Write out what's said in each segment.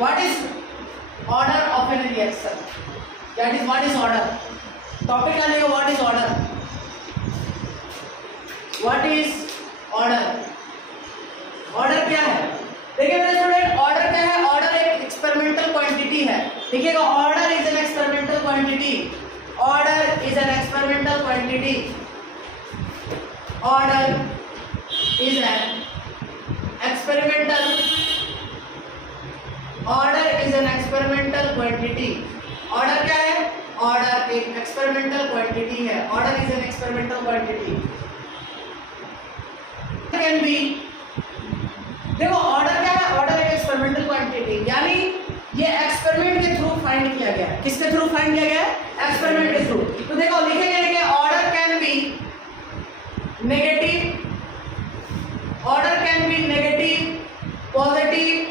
What is order of n reaction, that is what is order. Topic आने का what is order, what is order. Order क्या है, देखिए मेरे student, order क्या है, ऑर्डर एक एक्सपेरिमेंटल क्वांटिटी है। देखिएगा, order is an experimental quantity, order is an experimental quantity, order is an experimental, order is an experimental quantity. Order क्या है, ऑर्डर एक एक्सपेरिमेंटल क्वांटिटी है, order is an experimental quantity. Can be, देखो order क्या है, order एक experimental quantity, यानी ये एक्सपेरिमेंट के थ्रू फाइंड किया गया है। किसके थ्रू फाइंड किया गया है, एक्सपेरिमेंट के थ्रू। तो देखो लिखेंगे कि order can B negative, order can B negative, positive,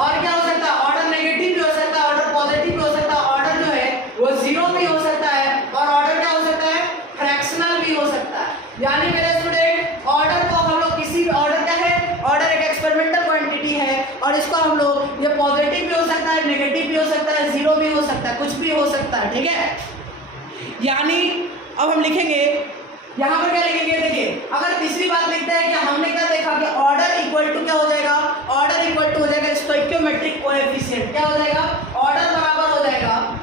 और क्या हो सकता है, ऑर्डर नेगेटिव भी हो सकता है, ऑर्डर पॉजिटिव भी हो सकता है, ऑर्डर जो है वो जीरो भी हो सकता है, और ऑर्डर क्या हो सकता है, फ्रैक्शनल भी हो सकता है। यानी मेरे स्टूडेंट, ऑर्डर को हम लोग किसी, ऑर्डर क्या है, ऑर्डर एक एक्सपेरिमेंटल क्वांटिटी है, और इसको हम लोग, ये पॉजिटिव भी हो सकता है, नेगेटिव भी हो सकता है, जीरो भी हो सकता है, कुछ भी हो सकता है, ठीक है। यानी अब हम लिखेंगे यहाँ पर क्या लिखेंगे, देखिए अगर तीसरी बात लिखते हैं कि हमने क्या देखा कि ऑर्डर इक्वल टू क्या हो जाएगा, ऑर्डर इक्वल टू हो जाएगा स्टोइकियोमेट्रिक कोएफिशिएंट। क्या हो जाएगा, ऑर्डर बराबर हो जाएगा,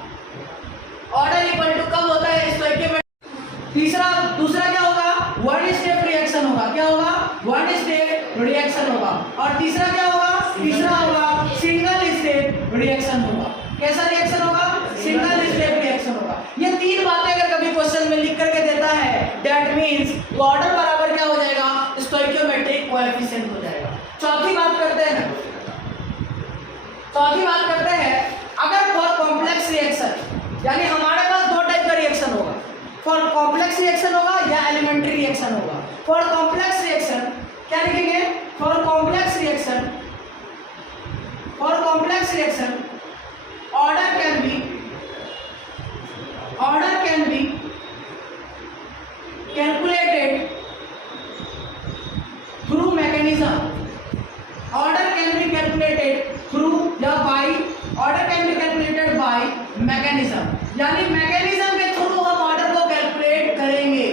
ऑर्डर इक्वल टू कब होता है, स्टोइकियोमेट्रिक। दूसरा क्या होगा, वन स्टेप रिएक्शन होगा, क्या होगा, वन स्टेप रिएक्शन होगा। और तीसरा क्या होगा, तीसरा होगा सिंगल स्टेप रिएक्शन होगा। कैसा रिएक्शन होगा, सिंगल स्टेप रिएक्शन होगा। ये तीन बातें अगर कभी क्वेश्चन में लिख करके देता है, दैट मींस ऑर्डर बराबर क्या हो जाएगा, स्टोइकियोमेट्रिक कोएफिशिएंट हो जाएगा। चौथी बात करते हैं, अगर फॉर कॉम्प्लेक्स रिएक्शन, यानी हमारे पास दो टाइप का रिएक्शन होगा, फॉर कॉम्प्लेक्स रिएक्शन होगा या एलिमेंट्री रिएक्शन होगा। फॉर कॉम्प्लेक्स रिएक्शन क्या लिखेंगे, for complex reaction, for complex reaction order can be calculated through mechanism, order can be calculated through या by, order can be calculated by mechanism, यानी mechanism के through हम order को calculate करेंगे।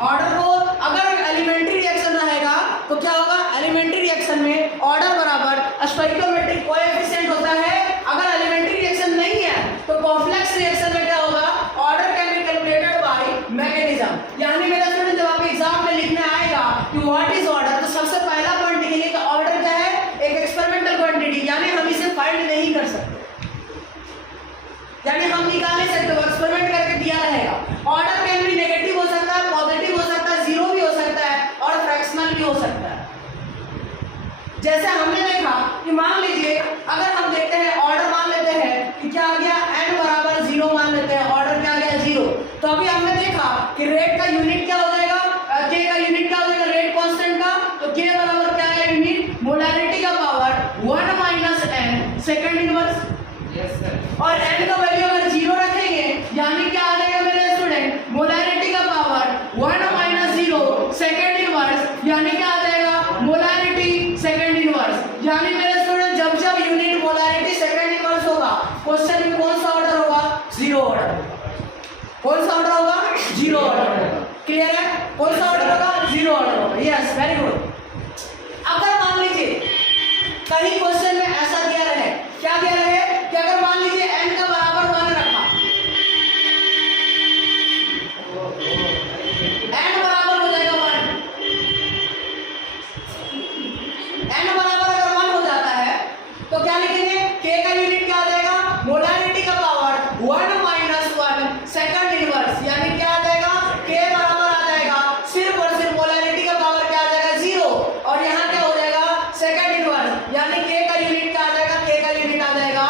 Order को अगर एलिमेंट्री रिएक्शन रहेगा तो क्या होगा, एलिमेंट्री रिएक्शन में ऑर्डर बराबर स्टोइकियोमेट्रिक कोएफिशिएंट होता है। अगर एलिमेंट्री रिएक्शन नहीं है तो कॉम्प्लेक्स रिएक्शन में क्या होगा, order can be calculated by mechanism. यानी मेरा स्टूडेंट, जब आपके एग्जाम में लिखने आएगा कि व्हाट इज ऑर्डर, तो सबसे पहला पॉइंट लिखेंगे कि ऑर्डर क्या है, एक एक्सपेरिमेंटल क्वांटिटी, यानी हम इसे फाइंड नहीं कर सकते, यानी हम निकाल नहीं सकते, वो एक्सपेरिमेंट करके दिया रहेगा। ऑर्डर कैन भी नेगेटिव हो सकता है, पॉजिटिव हो सकता है, जीरो भी हो सकता है, और फ्रैक्शनल भी हो सकता है। जैसे हमने देखा कि मान लीजिए अगर हम देखते हैं, ऑर्डर मान लेते हैं कि क्या आ गया, n बराबर 0 मान लेते हैं, ऑर्डर क्या आ गया 0। तो अभी हमने देखा कि रेट का यूनिट क्या हो जाएगा, k का यूनिट क्या हो जाएगा, रेट कांस्टेंट का, तो k बराबर क्या है यूनिट, मोलैरिटी का power 1 minus n second inverse, और n का वैल्यू अगर 0 रखेंगे, यानी क्या आ जाएगा मेरे स्टूडेंट, मोलैरिटी का पावर 1 माइनस 0 सेकंड इनवर्स, यानी क्या आ जाएगा, मोलैरिटी सेकंड इनवर्स। यानी मेरे स्टूडेंट, जब जब यूनिट मोलैरिटी सेकंड इनवर्स होगा, क्वेश्चन में कौन सा ऑर्डर होगा, जीरो ऑर्डर होगा। कौन सा ऑर्डर होगा, जीरो ऑर्डर होगा। क्लियर है, कौन सा ऑर्डर होगा, जीरो ऑर्डर होगा। Yes, very good. अगर मान लीजिए कहीं क्वेश्चन में ऐसा दिया रहे, क्या दिया रहे कि अगर मान लीजिए n का बराबर 1 रखा, n बराबर हो जाएगा 1, n बराबर अगर 1 हो जाता है तो क्या लिखेंगे, k का यूनिट क्या आ जाएगा, मोलैरिटी का पावर 1 माइनस 1 सेकंड इनवर्स, यानी क्या आ जाएगा, k बराबर आ जाएगा सिर्फ और सिर्फ मोलैरिटी का पावर क्या आ जाएगा 0, और यहाँ क्या हो जाएगा सेकंड इनवर्स, यानी k का यूनिट क्या आ जाएगा, k का यूनिट आ जाएगा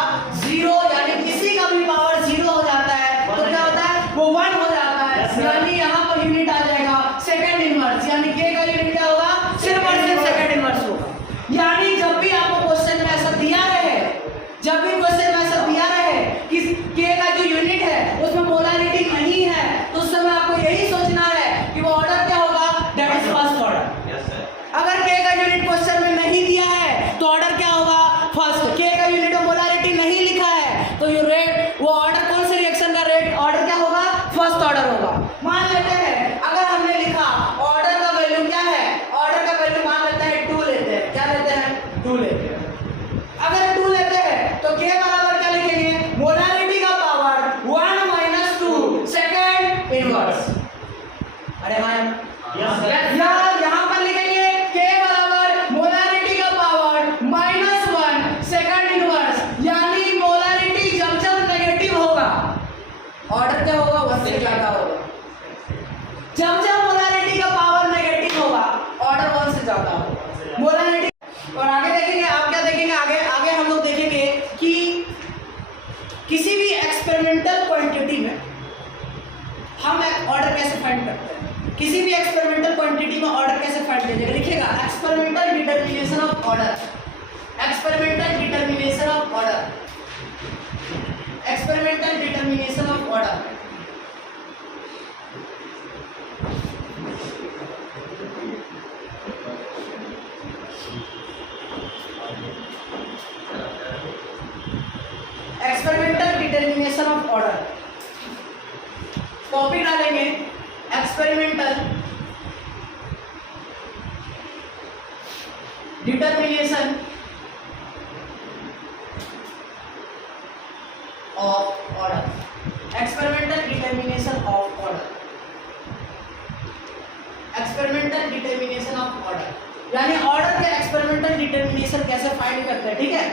ऑर्डर क्या होगा, 1 से ज्यादा होगा। जब जब मोलारिटी का पावर नेगेटिव होगा ऑर्डर 1 से ज्यादा होगा मोलारिटी। और आगे देखेंगे, आप क्या देखेंगे, आगे आगे हम लोग देखेंगे कि किसी भी एक्सपेरिमेंटल क्वांटिटी में हम ऑर्डर कैसे फाइंड करते हैं। किसी भी एक्सपेरिमेंटल क्वांटिटी में ऑर्डर कैसे फाइंड कीजिएगा, लिखिएगा experimental determination of order, experimental determination of order, experimental determination of order. Experimental determination of order topic डालेंगे experimental determination of order, experimental determination of order, experimental determination of order, यानी order के experimental determination कैसे find करते हैं, ठीक है।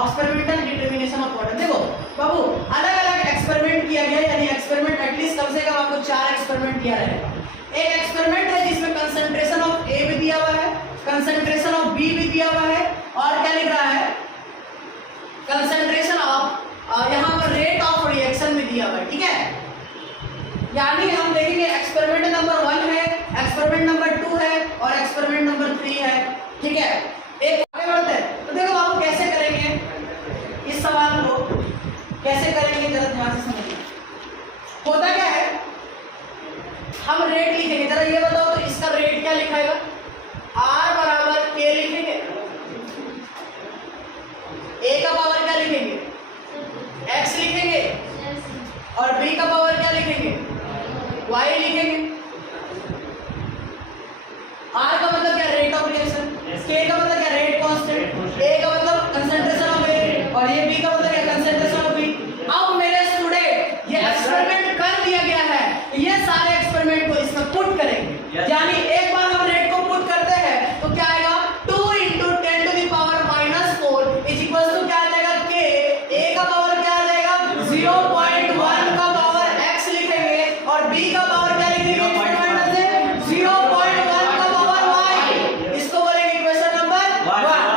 Experimental determination of order, देखो बाबू अलग अलग एक्सपेरिमेंट किया गया, यानी एक्सपेरिमेंट एटलीस्ट कम से कम आपको 4 एक्सपेरिमेंट किया रहेगा। एक एक्सपेरिमेंट है जिसमें कंसंट्रेशन ऑफ ए भी दिया हुआ है, कंसंट्रेशन ऑफ बी भी दिया हुआ है, और क्या लिख रहा है, कंसंट्रेशन ऑफ यहाँ पर रेट ऑफ रिएक्शन में दिया हुआ है, ठीक है। यानी हम देखेंगे एक्सपेरिमेंट नंबर 1 है, एक्सपेरिमेंट नंबर 2 है और एक्सपेरिमेंट नंबर 3 है, ठीक है। एक आगे बढ़ते हैं, तो देखो आप कैसे करेंगे इस सवाल को, कैसे करेंगे जरा ध्यान से समझिए। होता क्या है, हम रेट लिखेंगे, जरा ये बताओ तो इसका रेट क्या लिखाएगा, R बराबर K लिखेंगे, A का पावर क्या लिखेंगे, X लिखेंगे, और B का पावर क्या लिखेंगे, Y लिखेंगे। R का मतलब क्या, रेट ऑफ रिएक्शन, K का मतलब क्या, रेट कांस्टेंट, A का मतलब कंसंट्रेशन ऑफ A, और ये B का मतलब क्या, कंसंट्रेशन ऑफ B। अब मेरे स्टूडेंट ये एक्सपेरिमेंट कर दिया गया है, ये सारे एक्सपेरिमेंट को इसमें पुट करेंगे, यानी एक बार हम रेट को पुट करते हैं तो क्या आएगा, 2 × 10⁻⁴ इज इक्वल टू क्या आ जाएगा, K, A का पावर क्या आ जाएगा, 0.1 का पावर X लिखेंगे, और B का पावर क्या लिखेंगे, 0.1 का पावर Y, इसको बोलेंगे इक्वेशन नंबर 1।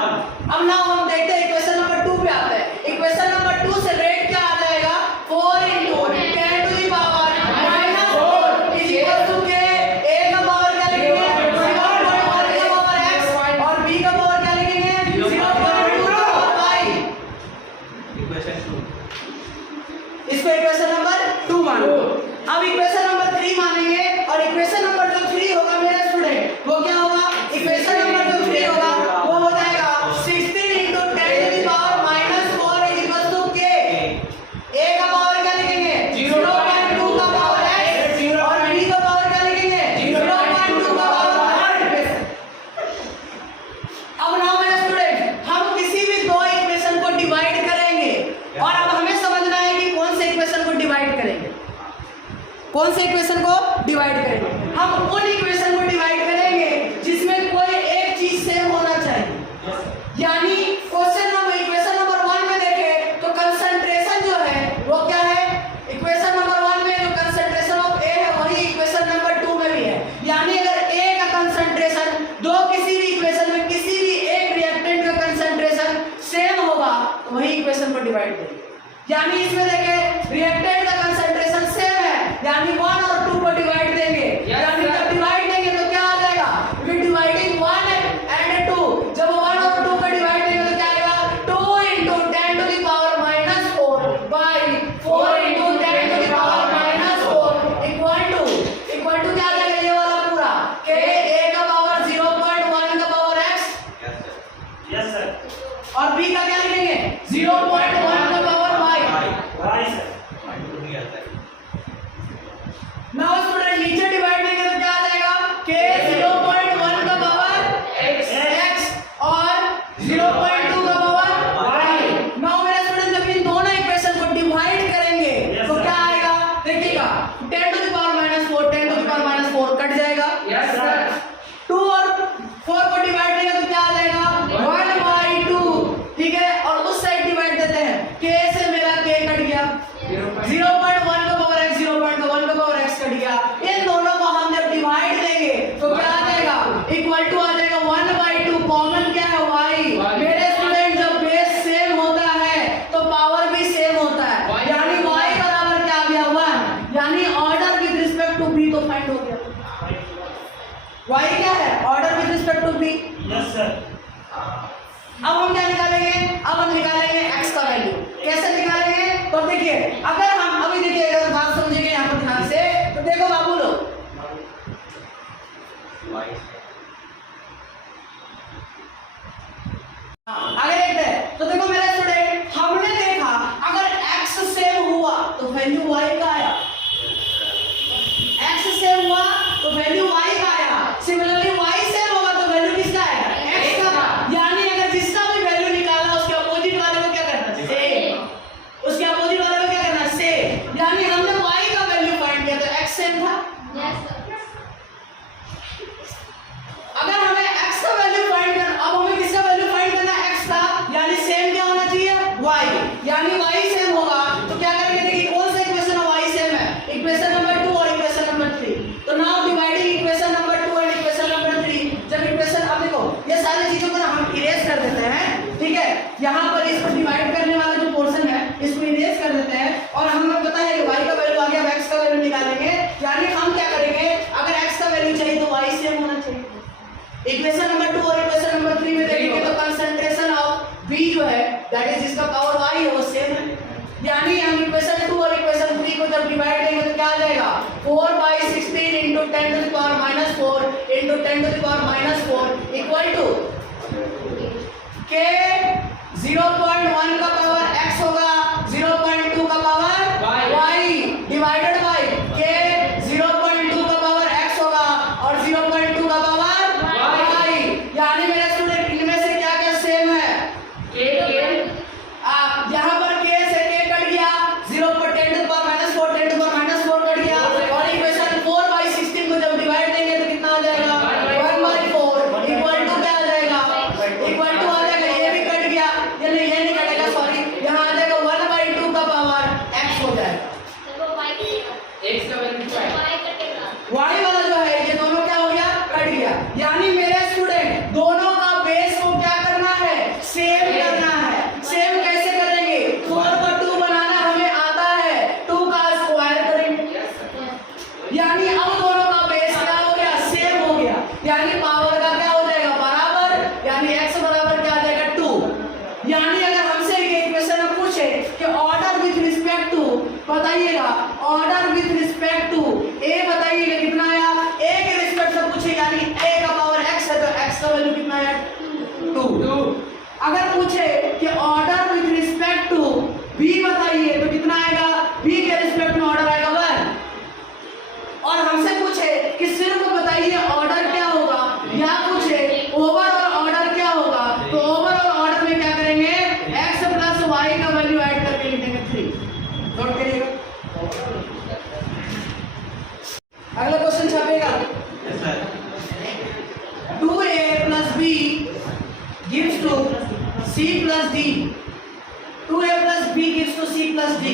अब ना हम देखते हैं इक्वेशन नंबर 2 पे आते हैं। इक्वेशन नंबर 2 से रेट क्या आ जाएगा, 4 × 10⁻⁴ is equal to K, A का पावर क्या लिखेंगे, 0.1 का पावर X, और B का पावर क्या लिखेंगे, 0.2 का पावर Y। इसको इक्वेशन नंबर 2 मानो। अब इक्वेशन नंबर 3 मानेंगे, और इक्वेशन नंबर जो 3 होगा मेरे स्टूडेंट वो क्या होगा, इक्वेशन नंबर जो 3 होगा वो हो जाएगा 16 × 10⁻⁴ is equal to K, A का पावर क्या लिखेंगे, 0.2 का पावर X, और B का पावर क्या लिखेंगे, 0.2 का पावर Y। अब नाउ मेरे स्टूडेंट हम किसी भी दो इक्वेशन को डिवाइड करेंगे, और अब हमें समझना है कि कौन से इक्वेशन को डिवाइड करेंगे, कौन से इक्वेशन को डिवाइड करेंगे। हम उन इक्वेशन को डिवाइड करेंगे जिसमें कोई एक चीज सेम होना चाहिए, यानी क्वेश्चन नंबर इक्वेशन नंबर 1 में देखें तो कंसंट्रेशन जो है वो क्या है, इक्वेशन नंबर 1 में जो कंसंट्रेशन ऑफ A है वही इक्वेशन नंबर 2 में भी है, यानी अगर A का कंसंट्रेशन दो किसी भी इक्वेशन में किसी भी एक रिएक्टेंट का कंसंट्रेशन सेम होगा तो वही इक्वेशन को डिवाइड करेंगे। यानी इसमें देखें रिएक्टेंट का कंसंट्रेशन सेम है, यानी 1 और 2 को डिवाइड देंगे, यानी जब डिवाइड देंगे तो क्या आ जाएगा, वी डिवाइडिंग 1 एंड 2, जब 1 और 2 को डिवाइड देंगे तो क्या आएगा, 2 × 10⁻⁴ by 4 × 10⁻⁴ इक्वल टू क्या आ जाएगा, ये वाला पूरा K, A का पावर 0.1 का पावर X, यस सर, और B का क्या लिखेंगे, 0.1 का power Y sir. Now student नीचे डिवाइड देंगे तो क्या आ जाएगा, K 0.1 का पावर X और 0.2 का पावर Y। नाउ मेरे स्टूडेंट जब इन दोनों इक्वेशन को डिवाइड करेंगे तो क्या आएगा, देखिएगा 10⁻⁴ कट जाएगा, यस सर। 2 और 4 को डिवाइड देंगे तो क्या आ जाएगा, 1/2, ठीक है। और उस साइड डिवाइड देते हैं अब हम क्या निकालेंगे? अब हम निकालेंगे x का वैल्यू। कैसे निकालेंगे? तो देखिए, अगर हम अभी देखिए, अगर बात समझेंगे यहाँ पर ध्यान से, तो देखो बाबू लोग, आगे देखते हैं। तो देखो मेरे स्टूडेंट, हमने देखा अगर x सेम हुआ तो वैल्यू y का आया, x सेम हुआ तो वैल्यू y का आया। सिमिलरली y सेम होगा तो वैल्यू किसका आएगा? x का। यानी अगर जिसका भी वैल्यू निकाला उसके अपोजिट वाले को क्या करना है? सेम। उसके अपोजिट वाले को क्या करना है? सेम। यानी हमने y का वैल्यू फाइंड किया तो x सेम था। अगर हमें x का वैल्यू फाइंड करना, अब हमें किसका वैल्यू फाइंड करना है? x का। यानी सेम क्या होना चाहिए? y। यानी y सेम होगा तो क्या करेंगे? देखिए कौन सा इक्वेशन y सेम है? इक्वेशन नंबर 2 और इक्वेशन नंबर 3। तो now dividing equation number 2 and equation number 3। जब इक्वेशन, अब देखो ये सारी चीजों को ना हम इरेज कर देते हैं, ठीक है? यहाँ पर इसको डिवाइड करने वाला जो पोर्शन है इसको इरेज कर देते हैं और हमें पता है कि y का वैल्यू आ गया, x का वैल्यू निकालेंगे। यानी हम क्या करेंगे? अगर x का वैल्यू चाहिए तो y सेम होना चाहिए। इक्वेशन नंबर 2 और इक्वेशन नंबर 3 में देखेंगे तो कंसंट्रेशन ऑफ V जो है दैट इज जिसका पावर y है वो सेम है। यानी हम इक्वेशन 2 और इक्वेशन 3 को जब डिवाइड करेंगे तो क्या आ जाएगा? 4/16 into 10 to the power minus 4 into 10 to the power minus 4 equal to k 0.1 का पावर x होगा, 0.2 का power y divided by k 0.2 का पावर x होगा और 0.2 का पावर y। यानी मेरे स्टूडेंट इनमें से क्या क्या सेम है? यहाँ पर k से k कट गया, 0.10 to the power minus 4 10 to the power minus 4 cut गया और इक्वेशन 4/16 को जब डिवाइड देंगे तो कितना आ जाएगा? 1/4 इक्वल टू क्या आ जाएगा? इक्वल टू आ जाएगा, ये भी कट गया, ये नहीं कटेगा, सॉरी, यहाँ आ जाएगा 1/2 का पावर x हो जाएगा। y वाला जो है ये दोनों क्या हो गया? कट गया। यानी मेरे स्टूडेंट दोनों का बेस को क्या करना है? सेम करना है। सेम कैसे करेंगे? 4 को 2 बनाना हमें आता है, 2 का स्क्वायर करेंगे। यानी अब दोनों का बेस क्या हो गया? सेम हो गया। यानी पावर का क्या हो जाएगा? बराबर। यानी x बराबर क्या आ जाएगा? 2। यानी अगर हमसे ये इक्वेशन में पूछे कि ऑर्डर विथ रिस्पेक्ट टू, बताइएगा order with respect to a, बताइएगा कितना आया? a के रिस्पेक्ट में पूछे, यानी a का पावर x है तो x का वैल्यू कितना आया? 2। अगर पूछे कि order with respect to b बताइए तो कितना आएगा? b के रिस्पेक्ट में ऑर्डर आएगा 1। और हमसे पूछे कि सिर्फ बताइए ऑर्डर क्या होगा, या पूछे ओवरऑल ऑर्डर क्या होगा, तो ओवरऑल ऑर्डर में क्या करेंगे? x प्लस y का वैल्यू ऐड करके लिख देंगे 3। नोट करिएगा। अगला question छापेगा। 2a plus b gives to c plus d। 2a plus b gives to c plus d।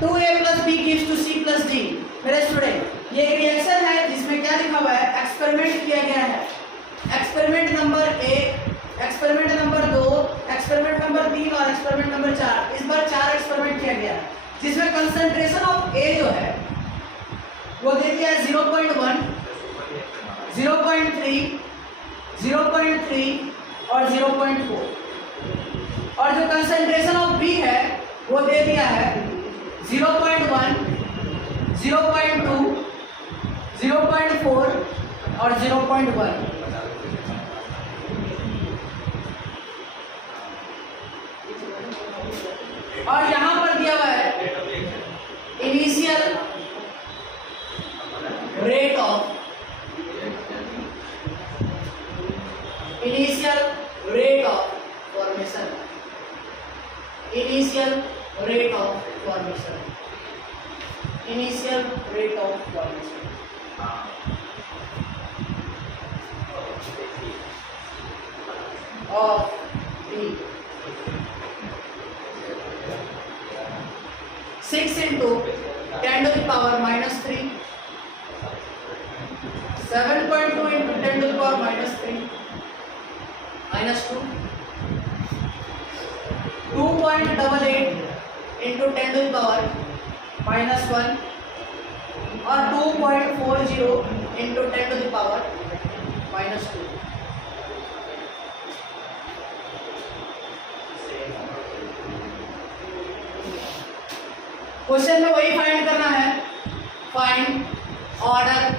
2a plus b gives to c plus d। मेरे student ये एक reaction है जिसमें क्या लिखा हुआ है? एक्सपेरिमेंट किया गया है। Experiment number 1, experiment number 2, experiment number 3 और एक्सपेरिमेंट नंबर 4। इस बार 4 एक्सपेरिमेंट किया गया है जिसमें कंसंट्रेशन ऑफ A जो है वो दे दिया है 0.1, 0.3, 0.3 और 0.4। और जो कंसंट्रेशन ऑफ B है वो दे दिया है 0.1, 0.2, 0.4 और 0.1। और यहाँ पर दिया हुआ है initial rate of formation, initial rate of formation, initial rate of formation. Of B 6 into 10 to the power minus 3, 7.2 into 10 to the power minus 3 minus 2, 2.88 into 10 to the power minus 1 और 2.40 into 10 to the power minus 2। Question में वही find करना है, find order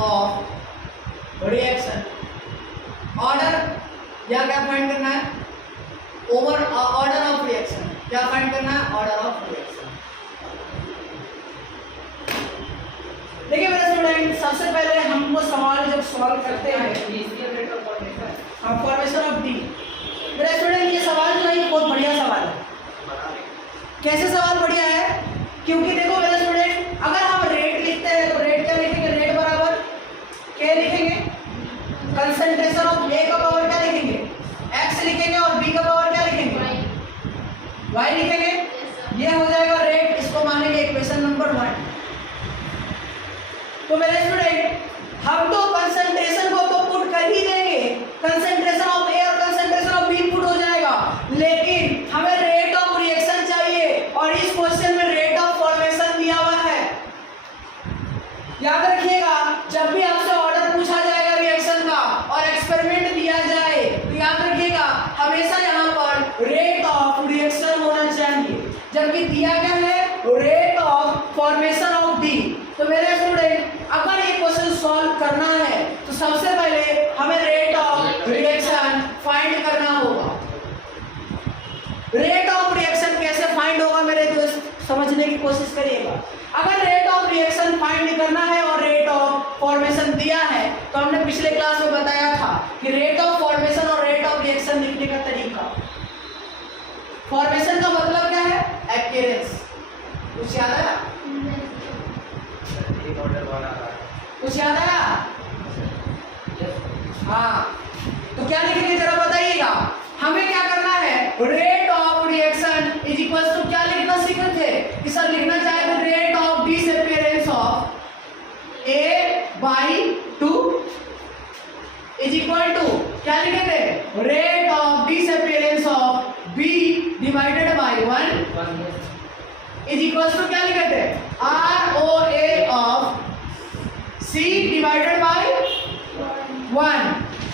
of reaction. Order या क्या find करना है, over order of reaction. क्या फाइंड करना है, ऑर्डर ऑफ रिएक्शन। देखिए मेरे स्टूडेंट, सबसे पहले हमको सवाल जब सॉल्व करते हैं हम फॉर्मेशन ऑफ डी। मेरे स्टूडेंट ये सवाल जो है बहुत बढ़िया सवाल है। कैसे सवाल बढ़िया है, क्योंकि देखो मेरे स्टूडेंट, अगर हम रेट लिखते हैं तो रेट क्या लिखेंगे, रेट बराबर क्या लिखेंगे, कंसंट्रेशन ऑफ ए का पावर क्या लिखेंगे, एक्स लिखेंगे, और बी का पावर क्या लिखेंगे, वाई लिखेंगे। ये हो जाएगा रेट, इसको मानेंगे इक्वेशन नंबर 1। तो मेरे स्टूडेंट, हम तो कंसंट्रेशन को तो पुट कर ही देंगे, कंसंट्रेशन ऑफ ए और कंसंट्रेशन ऑफ बी पुट हो जाएगा, लेकिन हमें रेट ऑफ रिएक्शन चाहिए, और इस क्वेश्चन में रेट ऑफ फॉर्मेशन दिया हुआ है। याद रखिएगा, जब भी आपसे ऑर्डर पूछा जाएगा रिएक्शन का और एक्सपेरिमेंट दिया जाए तो याद रखिएगा हमेशा यहाँ पर रेट ऑफ रिएक्शन होना चाहिए, जबकि दिया क्या है, rate of formation of D. तो मेरे स्टूडेंट, अगर ये क्वेश्चन सॉल्व करना है तो सबसे पहले हमें रेट ऑफ रिएक्शन फाइंड करना होगा। रेट ऑफ रिएक्शन कैसे फाइंड होगा मेरे दोस्त, समझने की कोशिश करिएगा। अगर रेट ऑफ रिएक्शन फाइंड करना है और रेट ऑफ फॉर्मेशन दिया है, तो हमने पिछले क्लास में बताया था कि रेट ऑफ फॉर्मेशन और रेट ऑफ रिएक्शन लिखने का तरीका। फॉर्मेशन का मतलब क्या है, अपीयरेंस। कुछ याद आया, कुछ याद आया? हाँ, तो क्या लिखेंगे जरा बताइएगा। हमें क्या करना है, rate of reaction is equal to क्या लिखना सीखे थे कि सर लिखना चाहे तो rate of disappearance of A by 2 is equal to क्या लिखे थे, rate of disappearance of B divided by 1 is equal to क्या लिखे थे, R O A of C divided by 1,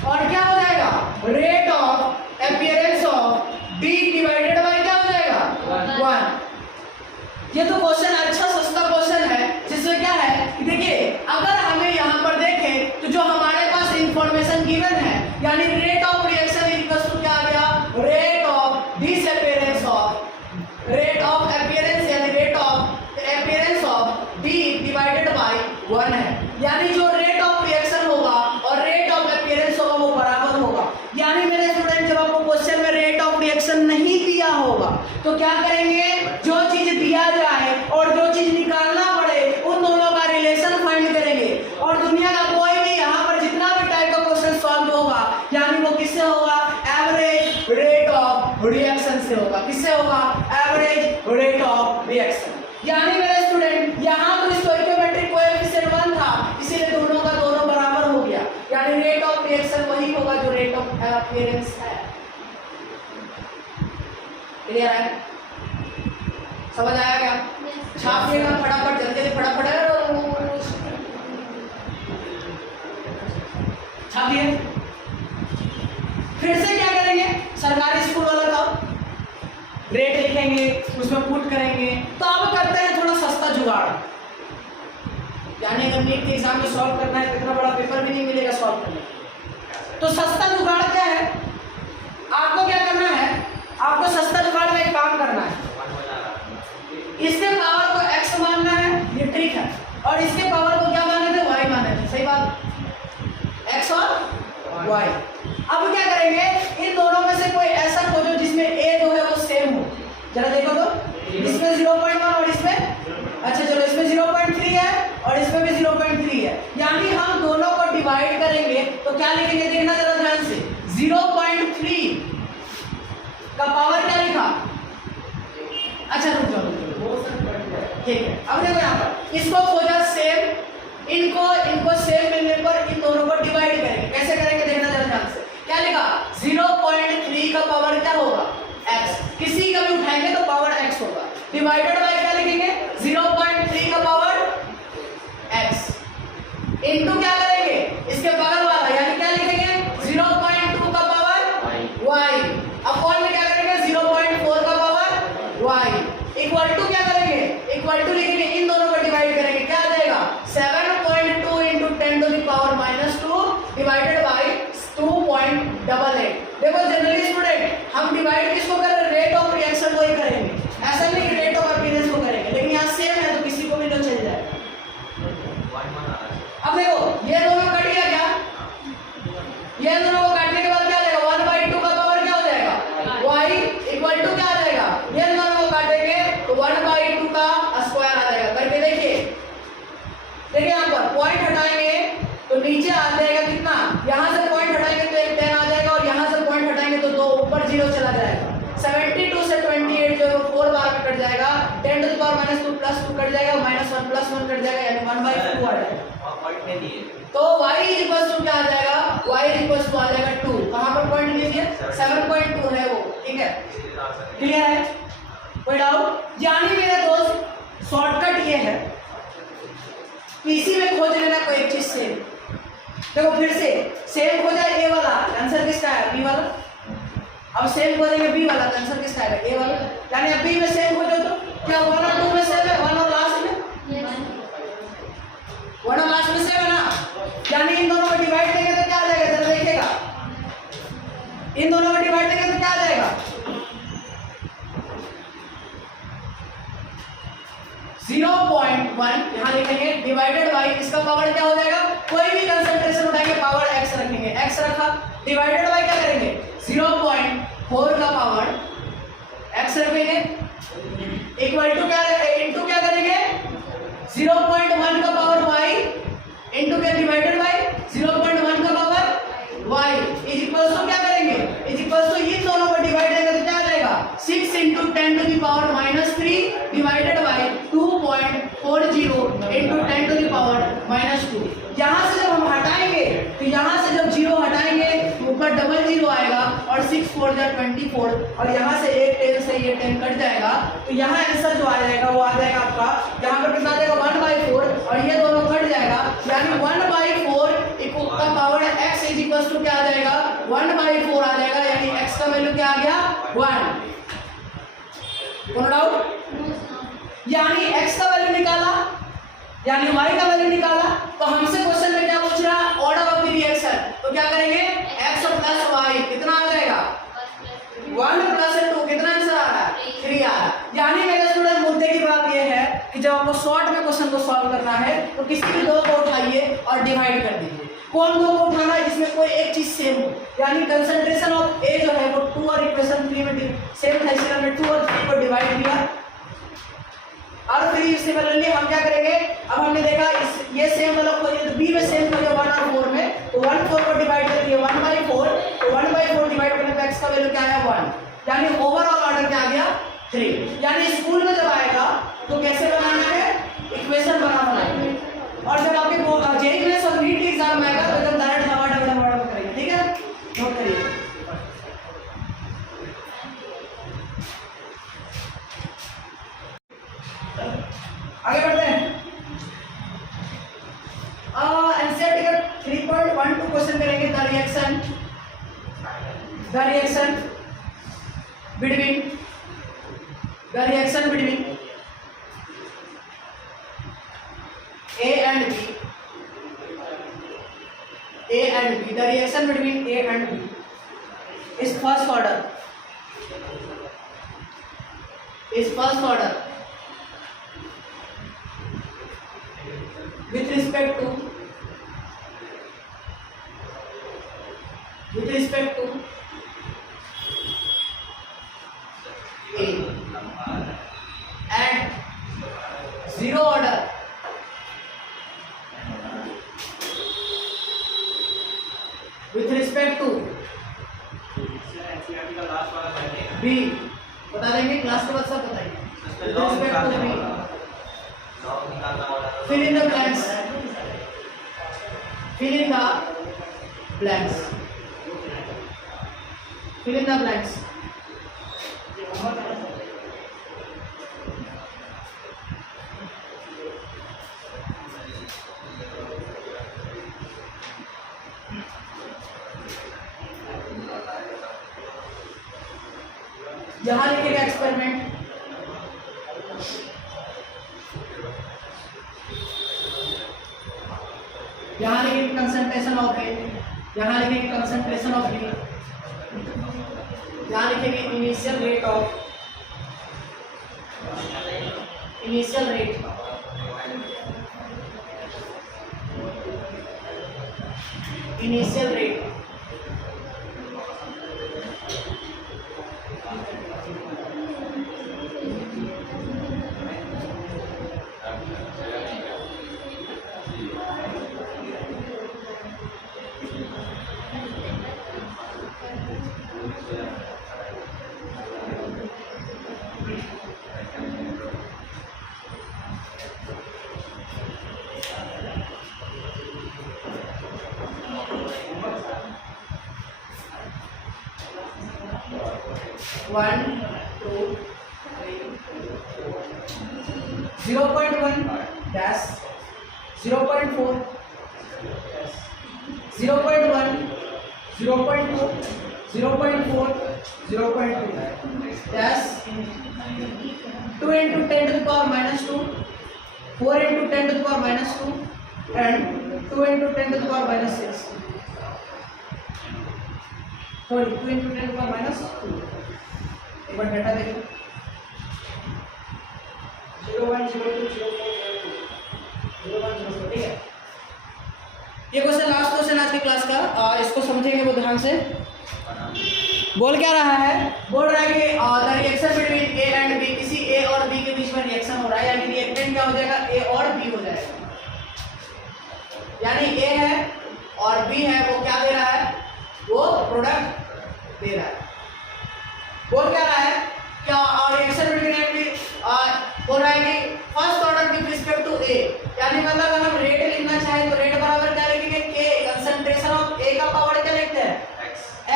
और क्या हो जाएगा, rate of appearance of D divided by क्या हो जाएगा, 1। ये तो क्वेश्चन अच्छा सस्ता क्वेश्चन है, जिसमें क्या है कि देखिए, अगर हमें यहाँ पर देखें तो जो हमारे पास इंफॉर्मेशन गिवन है, यानी rate of reaction equals to क्या आ गया, rate of disappearance of, rate of appearance यानी rate of appearance of D divided by 1 है। यानी जो रेट ऑफ रिएक्शन होगा और रेट ऑफ अपीयरेंस होगा वो बराबर होगा। यानी मेरे स्टूडेंट, जब आपको क्वेश्चन में रेट ऑफ रिएक्शन नहीं दिया होगा तो क्या करेंगे, जो चीज दिया जाए और जो चीज निकालना पड़े उन दोनों का रिलेशन फाइंड करेंगे। और दुनिया का कोई भी यहाँ पर जितना भी टाइप का क्वेश्चन सॉल्व होगा, यानी वो किससे होगा, एवरेज रेट ऑफ रिएक्शन से होगा। किससे होगा, एवरेज रेट ऑफ रिएक्शन। यानी मेरे स्टूडेंट, यहाँ तो स्टोइकियोमेट्रिक कोएफिशिएंट 1 था, इसीलिए दोनों का दोनों बराबर हो गया। यानी रेट ऑफ रिएक्शन वही होगा जो रेट ऑफ अपीयरेंस है। क्लियर है, समझ आया क्या? छाप दिएगा फटाफट, जल्दी फटाफट छाप दिए। फिर से क्या करेंगे, सरकारी स्कूल वाला काम, रेट लिखेंगे, उसमें पुट करेंगे। तो अब करते हैं थोड़ा सस्ता जुगाड़, यानी अगर नीट के एग्जाम में सॉल्व करना है तो इतना बड़ा पेपर भी नहीं मिलेगा सॉल्व करने के लिए। तो सस्ता जुगाड़ क्या है, आपको क्या करना है, आपको सस्ता जुगाड़ में एक काम करना है, इसके पावर को x मानना है, ये ठीक है, और इसके पावर को क्या माने थे, y माने थे। सही बात, x और y। अब क्या करेंगे, इन दोनों में से कोई ऐसा खोजो जिसमें a जो है वो सेम हो। जरा देखो तो, इसमें 0.1 और इसमें, अच्छा चलो इसमें 0.3 है और इसमें भी 0.3 है। यानी हम दोनों को डिवाइड करेंगे तो क्या लिखेंगे, देखना जरा ध्यान से, 0.3 का पावर क्या लिखा, अच्छा रुक जाओ, ठीक है। अब देखो यहाँ पर इसको खोजा सेम, इनको सेम मिलने पर इन दोनों को डिवाइड करेंगे। कैसे करेंगे देखना जरा ध्यान से, क्या लिखा, 0.3 का पावर क्या होगा, x। किसी का भी उठाएंगे तो पावर x होगा, डिवाइडेड बाय क्या लिखेंगे, 0.3 का पावर x इनटू क्या करेंगे, इसके बगल वाला, यानी क्या लिखेंगे, 0.2 का पावर y, अपॉन में क्या करेंगे, 0.4 का पावर y, इक्वल टू क्या करेंगे, डिवाइडेड बाय 2.88। देखो जनरली स्टूडेंट हम डिवाइड किसको कर रहे हैं, रेट ऑफ रिएक्शन को ही करेंगे, ऐसा नहीं कि रेट ऑफ अपीयरेंस को करेंगे, लेकिन यहाँ सेम है तो किसी को भी तो चल जाएगा। अब देखो ये दोनों कट गया क्या, ये दोनों को काटने के बाद क्या आ जाएगा, 1/2 का पावर क्या हो जाएगा, y इक्वल टू क्या आ जाएगा, ये दोनों को काटेंगे तो 1/2 का स्क्वायर आ जाएगा। करके देखिए, देखिए यहाँ पर पॉइंट हटाएंगे तो नीचे आ जाएगा कितना, यहाँ से पॉइंट हटाएंगे तो एक 10 आ जाएगा और यहाँ से पॉइंट हटाएंगे तो 2 ऊपर 0 चला जाएगा। 72 से 28 जो 4 बार में कट जाएगा, 10 to the power -2 +2 कट जाएगा, -1 +1 कट जाएगा, यानी 1/2 आ जाएगा। तो y इक्वल टू क्या आ जाएगा, y इक्वल टू आ जाएगा 2। कहाँ पर पॉइंट लीजिए, 7.2 है वो, ठीक है, क्लियर है, कोई डाउट? यानी मेरे दोस्त शॉर्टकट ये है, पीसी में खोज लेना कोई एक चीज सेम। देखो फिर से सेम हो जाए ए वाला, आंसर किसका है, बी वाला। अब सेम हो जाएगा बी वाला, आंसर किसका है, ए वाला। यानी अब बी में सेम हो जाए तो क्या 1 और 2 में सेम है, 1 और लास्ट में 1 और लास्ट में सेम है ना, यानी इन दोनों को डिवाइड करेंगे तो क्या आ जाएगा, जरा देखिएगा, इन दोनों को डिवाइड करेंगे तो क्या आ जाएगा, 0.1 यहाँ लिखेंगे डिवाइडेड बाई, इसका पावर क्या हो जाएगा, कोई भी कंसंट्रेशन उठाएंगे पावर x रखेंगे, x रखा, डिवाइडेड बाई क्या करेंगे, 0.4 का पावर x रखेंगे, इक्वल टू क्या, इनटू क्या करेंगे, 0.1 का पावर y इनटू क्या, डिवाइडेड बाई 0.1 का power y is equal to क्या करेंगे, इज इक्वल टू इन दोनों को डिवाइड करेंगे तो क्या आ जाएगा, 6 × 10 to the power -3 divided by 2.40 × 10 to the power -2। यहाँ से जब हम हटाएंगे तो यहाँ से जब 0 हटाएंगे तो ऊपर डबल 0 आएगा और 6 4 जा 24 और यहाँ से एक 10 से ये 10 कट जाएगा, तो यहाँ आंसर जो आ जाएगा वो आ जाएगा आपका, यहाँ पर कितना आ जाएगा 1/4 और ये दोनों कट जाएगा, यानी 1/4 का power x is equal to क्या आ जाएगा, 1/4 आ जाएगा, यानी x का वैल्यू क्या आ गया, 1। कोनो डाउट? यानी x का वैल्यू निकाला, यानी y का वैल्यू निकाला, तो हमसे क्वेश्चन में क्या पूछ रहा है, ऑर्डर ऑफ द रिएक्शन, तो क्या करेंगे, x + y कितना आ जाएगा, 1 + 2 कितना आंसर आ रहा है, 3 आ रहा है। यानी मेरे स्टूडेंट मुद्दे की बात यह है कि जब आपको शॉर्ट में क्वेश्चन को सॉल्व करना है तो किसी भी दो को उठाइए और डिवाइड कर दीजिए। कौन दो को उठाना है, जिसमें कोई एक चीज सेम हो, यानी कंसंट्रेशन ऑफ ए जो है वो 2 और इक्वेशन 3 में सेम था, इसलिए हमने 2 और 3 को डिवाइड किया। और फिर सिमिलरली हम क्या करेंगे, अब हमने देखा इस ये सेम वाला खोजिए तो बी में सेम खोजिए 1 और 4 में, तो 1 4 को डिवाइड कर दिए 1/4, तो 1/4 डिवाइड करने पे x का वैल्यू क्या आया 1, यानी ओवरऑल ऑर्डर क्या आ गया 3। यानी स्कूल में जब आएगा तो कैसे बनाना है, इक्वेशन बनाना है, और जब आपके जेईई में और नीट एग्जाम में आएगा तो एकदम डायरेक्ट हवा करेंगे, ठीक है, नोट करिए। आगे बढ़ते हैं, एनसीईआरटी का 3.12 क्वेश्चन करेंगे, the reaction between A and B, the reaction between A and B is first order, with respect to A, and zero order with respect to B। बता देंगे क्लास के बाद, सब बताएंगे। with respect to B, fill in the blanks, यहाँ लिखेगा experiment, यहाँ लिखेंगे कंसंट्रेशन ऑफ ए, यहाँ लिखेंगे कंसंट्रेशन ऑफ बी, यहाँ लिखेंगे initial rate of, initial rate, initial rate, one two 0.1 dash 0.4 0.1 0.2 0.4 0.2 dash 2 into 10 to the power minus 2, 4 into 10 to the power minus 2 and 2 into 10 to the power minus 6. Sorry, 2 into 10 to the power minus 2. एक बार data देखो 0.02 ठीक है। ये question last question आज की class का, इसको समझेंगे वो ध्यान से। बोल क्या रहा है, बोल रहा है कि the reaction between A and B, किसी ए और बी के बीच में रिएक्शन हो रहा है, यानी रिएक्टेंट क्या हो जाएगा, ए और बी हो जाएगा। यानी ए है और बी है, वो क्या दे रहा है, वो प्रोडक्ट दे रहा है। बोल क्या रहा है, क्या reaction between A and B बोल रहा है कि first order with respect to A, यानी मतलब अगर हम रेट लिखना चाहे तो रेट बराबर क्या लिखेंगे, के कंसंट्रेशन ऑफ ए का पावर क्या लिखते हैं,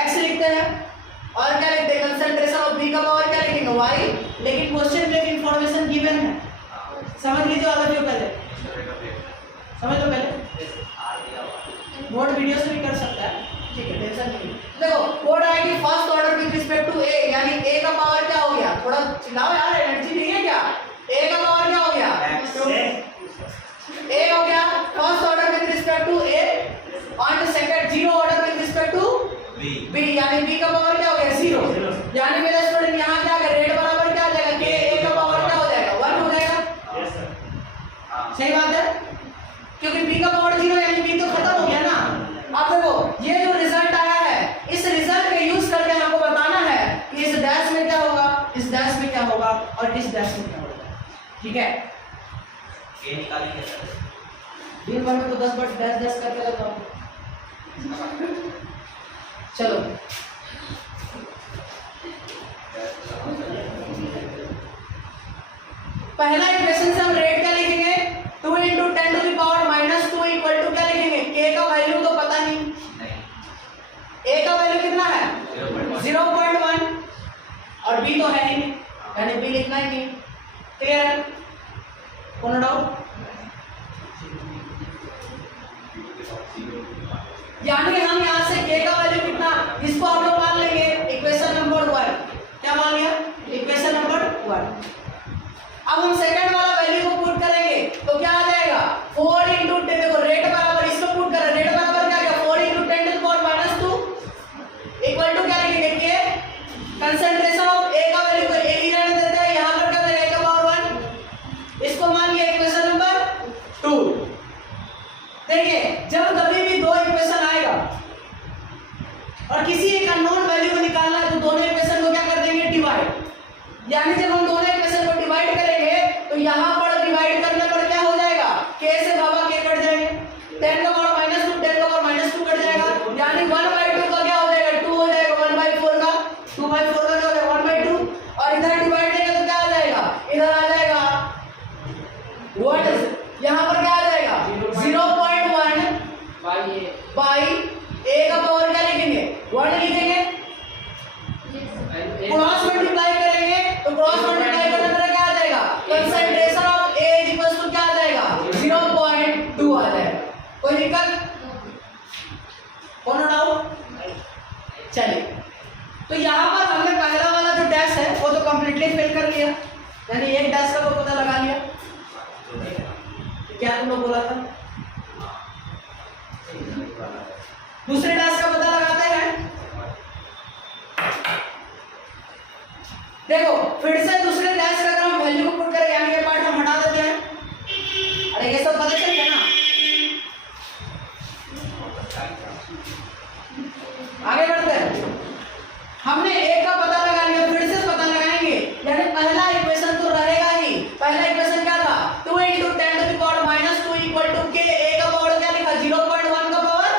एक्स लिखते हैं, और क्या लिखते हैं, कंसंट्रेशन ऑफ बी का पावर क्या लिखेंगे, वाई। लेकिन क्वेश्चन में इंफॉर्मेशन गिवन है, समझ लीजिए वाला जो पहले समझ लो, पहले बोर्ड वीडियो से भी कर सकता है, ठीक है, टेंशन नहीं। देखो बोर्ड है कि first order with respect to A, यानी ए का पावर क्या हो गया, थोड़ा चिल्लाओ यार, एनर्जी नहीं है क्या, ए का पावर क्या हो गया, ए हो गया first order with respect to A, और second zero order with respect to B, यानी बी का पावर क्या हो गया, 0। यानी मेरे स्टूडेंट यहाँ क्या है, रेट बराबर क्या हो जाएगा, के ए का पावर क्या हो जाएगा, 1 हो जाएगा। सही बात है, क्योंकि बी का पावर 0, यानी बी तो खत्म हो गया ना। अब देखो ये जो रिजल्ट आया है, इस रिजल्ट का यूज करके हमको बताना है कि इस डैश में क्या होगा, इस डैश में क्या होगा और इस डैश में क्या होगा, ठीक है। ये निकालेंगे सर, दिन भर में तो 10 बार डैश डैश करके लगाओ। चलो पहला इक्वेशन से हम रेट क्या लिखेंगे, 2 into 10 to the power minus 2 equal to क्या लिखेंगे, k का वैल्यू तो पता नहीं, a का वैल्यू कितना है 0.1 और b तो है ही नहीं, यानी b लिखना ही नहीं। क्लियर है, कोनो डाउट? यानी हम यहाँ से k का वैल्यू कितना, इसको हम लोग मान लेंगे इक्वेशन नंबर 1, क्या मान लिया, इक्वेशन नंबर 1। अब हम सेकंड वाला वैल्यू को पुट करेंगे तो क्या आ जाएगा, 4 into 10, देखो रेट बराबर इसको पुट करें, रेट बराबर क्या आएगा, 4 into 10 to the power minus 2 equal to क्या लिखेंगे, के कंसंट्रेशन ऑफ ए का वैल्यू को ए ही रहने देते हैं, यहाँ पर क्या देगा, ए का पावर 1, इसको मान लिया इक्वेशन नंबर 2। देखिए जब कभी भी दो इक्वेशन आएगा और किसी एक अननोन वैल्यू को निकालना है तो दोनों इक्वेशन को क्या कर देंगे, डिवाइड। यानी जब हम दोनों इक्वेशन को डिवाइड करेंगे तो यहाँ पर डिवाइड करने पर क्या हो जाएगा, k से भागा k कट जाएंगे, 10 का पावर माइनस 2 10 का पावर माइनस 2 कट जाएगा, यानी 1/2 का क्या हो जाएगा, 2 हो जाएगा, 1/4 का 2/4 का क्या हो जाएगा, 1/2, और इधर डिवाइड करेंगे तो क्या आ जाएगा, इधर आ जाएगा व्हाट इज, यहाँ पर क्या आ जाएगा 0.1 बाई a का पावर क्या लिखेंगे, 1 लिखेंगे, क्रॉस मल्टीप्लाई करेंगे तो क्रॉस मल्टीप्लाई करने पर क्या आ जाएगा, concentration of A equals to क्या आ जाएगा, 0.2 आ जाएगा। कोई दिक्कत, कोनो डाउट? चलिए तो यहाँ पर हमने पहला वाला जो डैश है वो तो कंप्लीटली फिल कर लिया, यानी एक डैश का तो पता लगा लिया। क्या तुम लोग बोला था, दूसरे डैश फिर से दूसरे डैश का अगर हम वैल्यू पुट करें यानी ये पार्ट हम हटा देते हैं। अरे ये सब पता चल गया ना। आगे बढ़ते हैं। हमने एक का पता लगा लिया, फिर से पता लगाएंगे यानी पहला इक्वेशन तो रहेगा ही। पहला इक्वेशन क्या था 2 × 10⁻² इक्वल टू k। a का पावर क्या लिखा 0.1 का पावर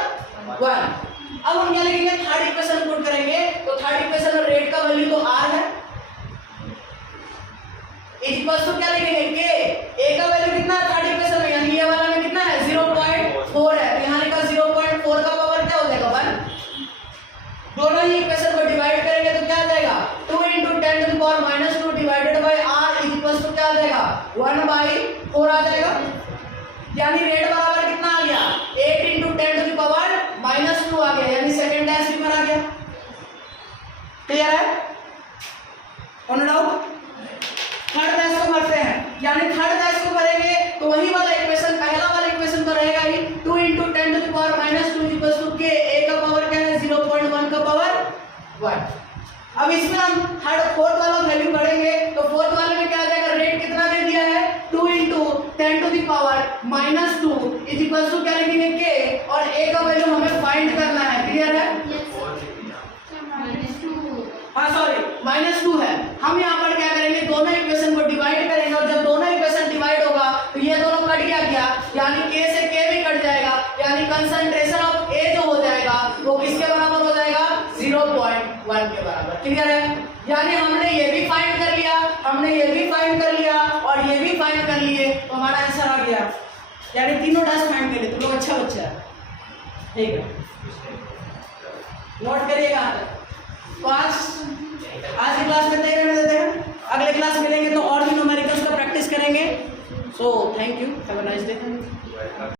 1। अब हम क्या लिखेंगे थर्ड इक्वेशन पुट करेंगे तो थर्ड इक्वेशन में रेट का वैल्यू तो r है इक्वल टू क्या लिखेंगे k। a का वैल्यू कितना है थर्ड इक्वेशन में यानी ये वाला में कितना है 0.4 है तो यहां लिखा 0.4 का पावर क्या हो जाएगा 1। दोनों ही इक्वेशन को डिवाइड करेंगे तो क्या आ जाएगा 2 × 10⁻² divided by r equal to क्या आ जाएगा 1/4 आ जाएगा। यानी रेट बराबर कितना आ गया 8 × 10⁻² आ गया यानी सेकंड डैश भी बना गया। क्लियर है? No doubt. थर्ड डैश को करते हैं यानी थर्ड डैश को करेंगे तो वही वाला इक्वेशन पहला वाला इक्वेशन तो रहेगा ही 2 × 10⁻² इक्वल टू k। a का पावर क्या है 0.1 का पावर 1। अब इसमें हम थर्ड फोर्थ वाला वैल्यू करेंगे तो फोर्थ वाले में क्या आ जाएगा रेट कितना दे दिया है 2 × 10⁻² इज इक्वल टू क्या लिखेंगे k और a का वैल्यू हमें फाइंड करना है। क्लियर है? हाँ सॉरी -2 है। हम यहाँ पर क्या करेंगे दोनों इक्वेशन को डिवाइड करेंगे और जब दोनों इक्वेशन डिवाइड होगा तो ये दोनों कट गया क्या यानी k से k भी कट जाएगा यानी कंसंट्रेशन ऑफ a जो हो जाएगा वो किसके बराबर हो जाएगा 0.1 के बराबर। क्लियर है? यानी हमने ये भी फाइंड कर लिया, हमने ये भी फाइंड कर लिया और ये भी फाइंड कर लिए तो हमारा आंसर आ गया। यानी तीनों डैश फाइंड कर लिए। तुम लोग अच्छा बच्चा है, ठीक है, नोट करिएगा। तो आज की क्लास में तय करने देते हैं, अगले क्लास मिलेंगे तो और भी न्यूमेरिकल्स का प्रैक्टिस करेंगे। So thank you, have a nice day.